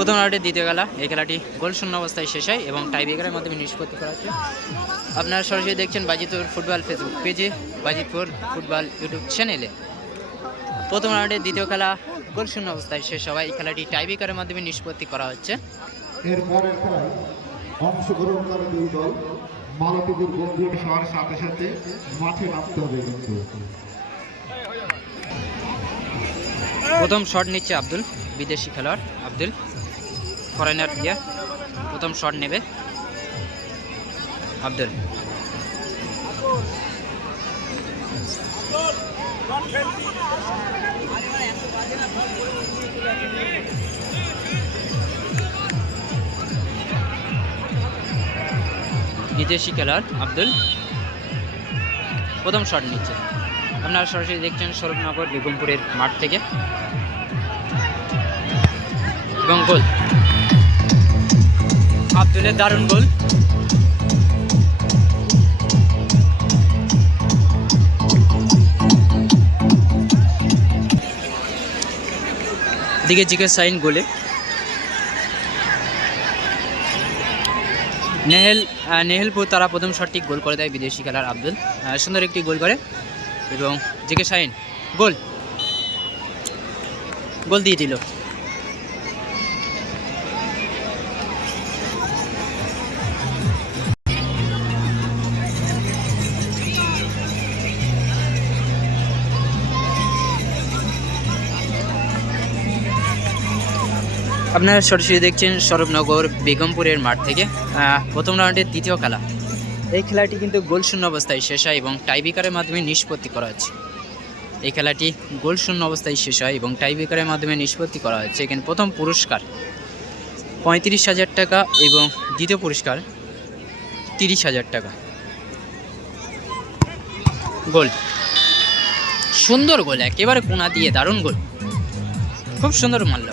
প্রথম রাউন্ডের দ্বিতীয় খেলা, এই খেলাটি গোল শূন্য অবস্থায় শেষ হয় এবং টাইব্রেকারের মাধ্যমে নিষ্পত্তি করা হচ্ছে। আপনারা সরাসরি দেখছেন বাজিতপুর ফুটবল ফেসবুক পেজে, বাজিতপুর ফুটবল ইউটিউব চ্যানেলে। প্রথম রাউন্ডের দ্বিতীয় খেলা গোল শূন্য অবস্থায় শেষ হওয়ায় এই খেলাটি টাইব্রেকারের মাধ্যমে নিষ্পত্তি করা হচ্ছে। এরপরের খেলায় অংশগ্রহণকারী দুই দল মালতীপুর গম্ভীর হওয়ার সাথে সাথে মাঠে নামতে হবে। কিন্তু প্রথম শট নিচ্ছে আব্দুল, বিদেশি খেলোয়াড় আব্দুল, ফরেনার প্লেয়ার। প্রথম শট নেবে আব্দুল। বিদেশি খেলোয়াড় আব্দুল প্রথম শট নিচ্ছে। আপনারা সরাসরি দেখছেন স্বরূপনগর বেগমপুরের মাঠ থেকে এবং গোল আব্দুলের, দারুণ গোল। দিকে জিকে সাইন গোলে। নেহেলপুর তারা প্রথম শটটি গোল করে দেয় বিদেশি খেলার আব্দুল, সুন্দর একটি গোল করে এবং জিকে সাইন গোল দিয়ে দিল। আপনারা সরাসরি দেখছেন স্বরূপনগর বেগমপুরের মাঠ থেকে প্রথম রাউন্ডের দ্বিতীয় খেলা। এই খেলাটি কিন্তু গোল শূন্য অবস্থায় শেষ হয় এবং টাইব্রেকারের মাধ্যমে নিষ্পত্তি করা হচ্ছে। এই খেলাটি গোল শূন্য অবস্থায় শেষ হয় এবং টাইব্রেকারের মাধ্যমে নিষ্পত্তি করা হচ্ছে। এখানে প্রথম পুরস্কার 35,000 টাকা এবং দ্বিতীয় পুরস্কার 30,000 টাকা। গোল, সুন্দর গোল, একেবারে কোনা দিয়ে দারুণ গোল, খুব সুন্দর মারল।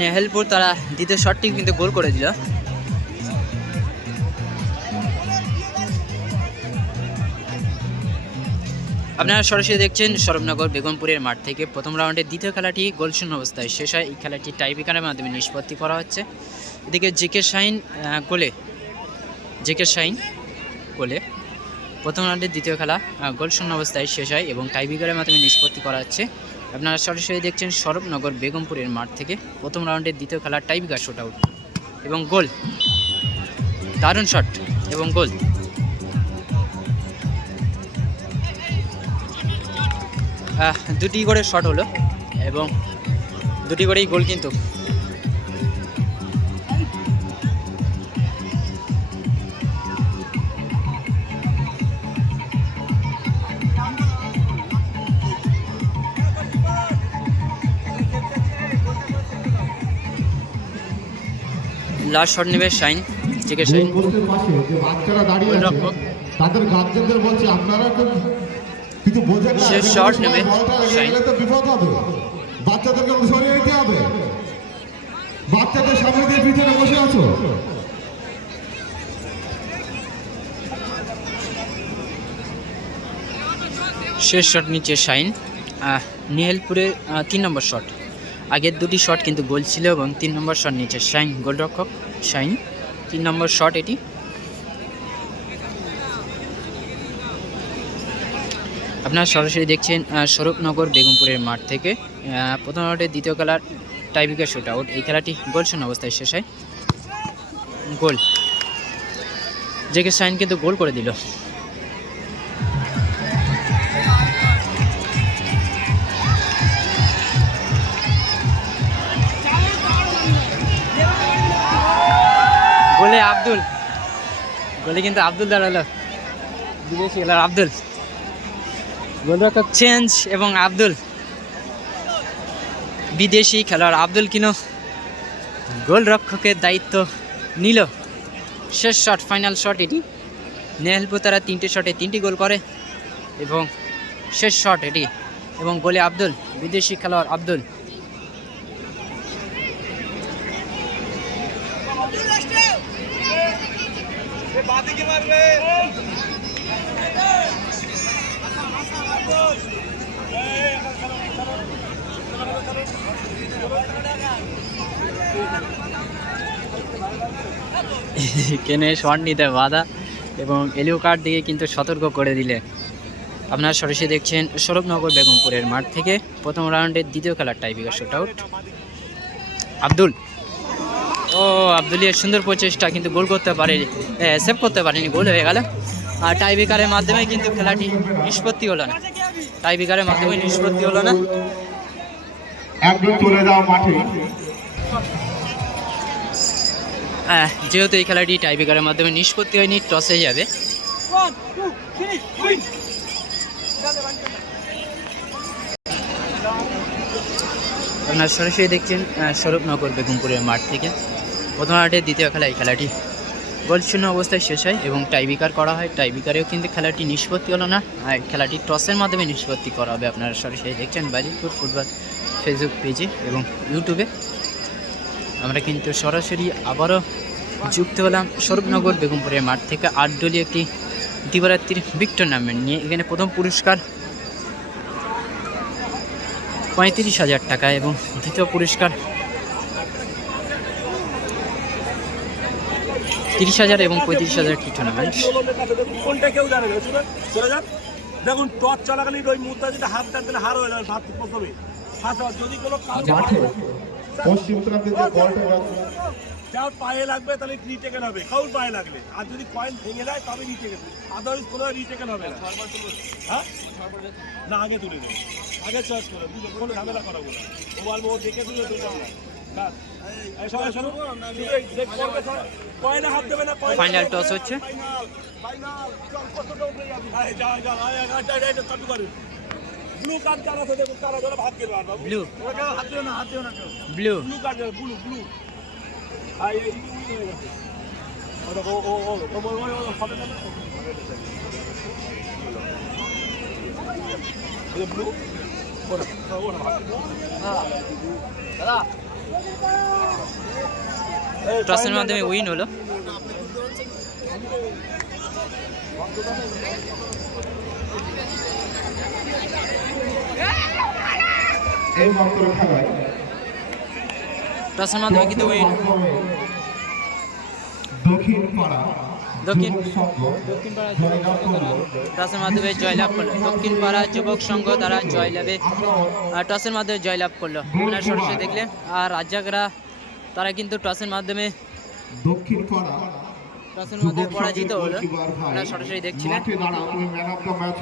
নেহেলপুর তারা দ্বিতীয় শটটি কিন্তু গোল করে দিল। আপনারা সরাসরি দেখছেন স্বরূপনগর বেগমপুরের মাঠ থেকে প্রথম রাউন্ডের দ্বিতীয় খেলাটি গোল শূন্য অবস্থায় শেষ হয়। এই খেলাটি টাইব্রেকারের মাধ্যমে নিষ্পত্তি করা হচ্ছে। এদিকে জিকে শাইন গোলে প্রথম রাউন্ডের দ্বিতীয় খেলা গোল শূন্য অবস্থায় শেষ হয় এবং টাইব্রেকারের মাধ্যমে নিষ্পত্তি করা হচ্ছে। আপনারা সরাসরি দেখছেন স্বরূপনগর বেগমপুরের মাঠ থেকে প্রথম রাউন্ডের দ্বিতীয় খেলা টাইব্রেকার শট আউট এবং গোল, দারুণ শট এবং গোল। দুটি করে শট হলো এবং দুটি করেই গোল। কিন্তু লাস্ট শট নেবে শাইন, জিকে শাইন। বাচ্চারা দাঁড়িয়ে আছে তাদের গার্জেনদের বলছে আপনারা কিছু বোঝেন না, শেষ শট নেবে শাইন। তো বিপদ হবে, বাচ্চাদেরকে সরিয়ে নিতে হবে। বাচ্চাদের সামনে দিয়ে পিছনে বসে আছো। শেষ শট নিচ্ছে শাইন, নেহেলপুরের 3 নম্বর শট। আগের দুটি শট কিন্তু গোল ছিল এবং 3 নম্বর শট নিচ্ছে শাইন, গোলরক্ষক শাইন, 3 নম্বর শট এটি। আপনারা সরাসরি দেখছেন স্বরূপনগর বেগমপুরের মাঠ থেকে প্রথম রাউন্ডের দ্বিতীয় খেলার টাইব্রেকার শুট আউট। এই খেলাটি গোল শূন্য অবস্থায় শেষ হয়। গোল, জেকে শাইন কিন্তু গোল করে দিল। গোলে আব্দুল, গোলে কিন্তু আব্দুল দাঁড়ালো, বিদেশি খেলার আব্দুল। গোলরক্ষক চেঞ্জ এবং আব্দুল, বিদেশি খেলোয়াড় আব্দুল কিনো গোলরক্ষকের দায়িত্ব নিল। শেষ শট, ফাইনাল শট এটি। নেহেলপুর তারা 3টে শটে 3টি গোল করে এবং শেষ শট এটি এবং গোলে আব্দুল, বিদেশি খেলোয়াড় আব্দুল। বাদিকে মারবে। কেনে শট নিতে বাধা এবং এলিও কার্ড দিয়ে কিন্তু সতর্ক করে দিলেন। আপনারা সরাসরি দেখছেন সৌরভনগর বেগমপুরের মাঠ থেকে প্রথম রাউন্ডের দ্বিতীয় খেলার টাইব্রেকার শুট আউট। আব্দুল আব্দুলিয়ার সুন্দর প্রচেষ্টা, কিন্তু গোল করতে পারেনি, সেভ করতে পারেনি, গোল হয়ে গেল। আর টাইব্রেকারের মাধ্যমে কিন্তু খেলাটি নিষ্পত্তি হলো না, টাইব্রেকারের মাধ্যমে নিষ্পত্তি হলো না। একদম চলে যাও মাঠে। যেহেতু এই খেলাটি টাইব্রেকারের মাধ্যমে নিষ্পত্তি হয়নি, টসে যাবে। আপনারা সরাসরি দেখছেন সৌরভনগর বেগমপুরের মাঠ থেকে প্রথম রাউন্ডের দ্বিতীয় খেলা। এই খেলাটি গোলশূন্য অবস্থায় শেষ হয় এবং টাইব্রেকার করা হয়। টাইব্রেকারেও কিন্তু খেলাটি নিষ্পত্তি হলো না, আর খেলাটি টসের মাধ্যমে নিষ্পত্তি করা হবে। আপনারা সরাসরি দেখছেন বাজিতপুর ফুটবল ফেসবুক পেজে এবং ইউটিউবে। আমরা কিন্তু সরাসরি আবারও যুক্ত হলাম সৌরভনগর বেগমপুরের মাঠ থেকে 8 দলীয় একটি দিবারাত্রির বিগ টুর্নামেন্ট নিয়ে। এখানে প্রথম পুরস্কার 35,000 টাকা এবং দ্বিতীয় পুরস্কার 30,000 এবং 35,000 একটি টুর্নামেন্ট। কোনটা কেউ জানে না, চলে যান। দেখুন টস চলাকালীন ওই মুদ্রা যেটা হাত টান দিলে হার হয়ে যাবে প্রথমে। যদি কোনো মাঠে পশ্চিম প্রান্তে যে বলটা যাচ্ছে যার পায়ে লাগবে তাহলে রিটেকেন হবে, কাউর পায়ে লাগলে। আর যদি কয়েন ভেঙে যায় তবে রিটেকেন, আদারওয়াইজ কোনো রিটেকেন হবে না। হ্যাঁ না, আগে তুলে দেবে, আগে চয়েস করে দুটো কোনো ঝামেলা করাবো না। ও বলবো ও দেখে তুলে তুলবে না। ফাইনাল টস হচ্ছে। ব্লু কার্ড কারা আছে দেখুন, কারা যারা ভাগ খেলবে। আর ব্লু হাত দিও না, হাত দিও না কেউ। Blue blue card blue blue. আর এই হয়ে গেছে ও ও ও ও ও হবে না ব্লু। টসের মাধ্যমে উইন হলো। এই মাত্র খেলায় টসের মাধ্যমে কিন্তু উইন। দক্ষিণ পাড়া দক্ষিণ সংঘ জয়লাভ করলো। টসের মাধ্যমে জয়লাভ করলো দক্ষিণ পাড়া যুবক সংঘ, তারা জয়লাভে টসের মাধ্যমে জয়লাভ করলো। আপনারা সরাসরি দেখলেন। আর রাজ্জাকরা তারা কিন্তু টসের মাধ্যমে দক্ষিণ পাড়া পরাজিত হলো। আপনারা সরাসরি দেখছিলেন। মাঠে দাঁড়াও, তুমি ম্যান অফ দ্য ম্যাচ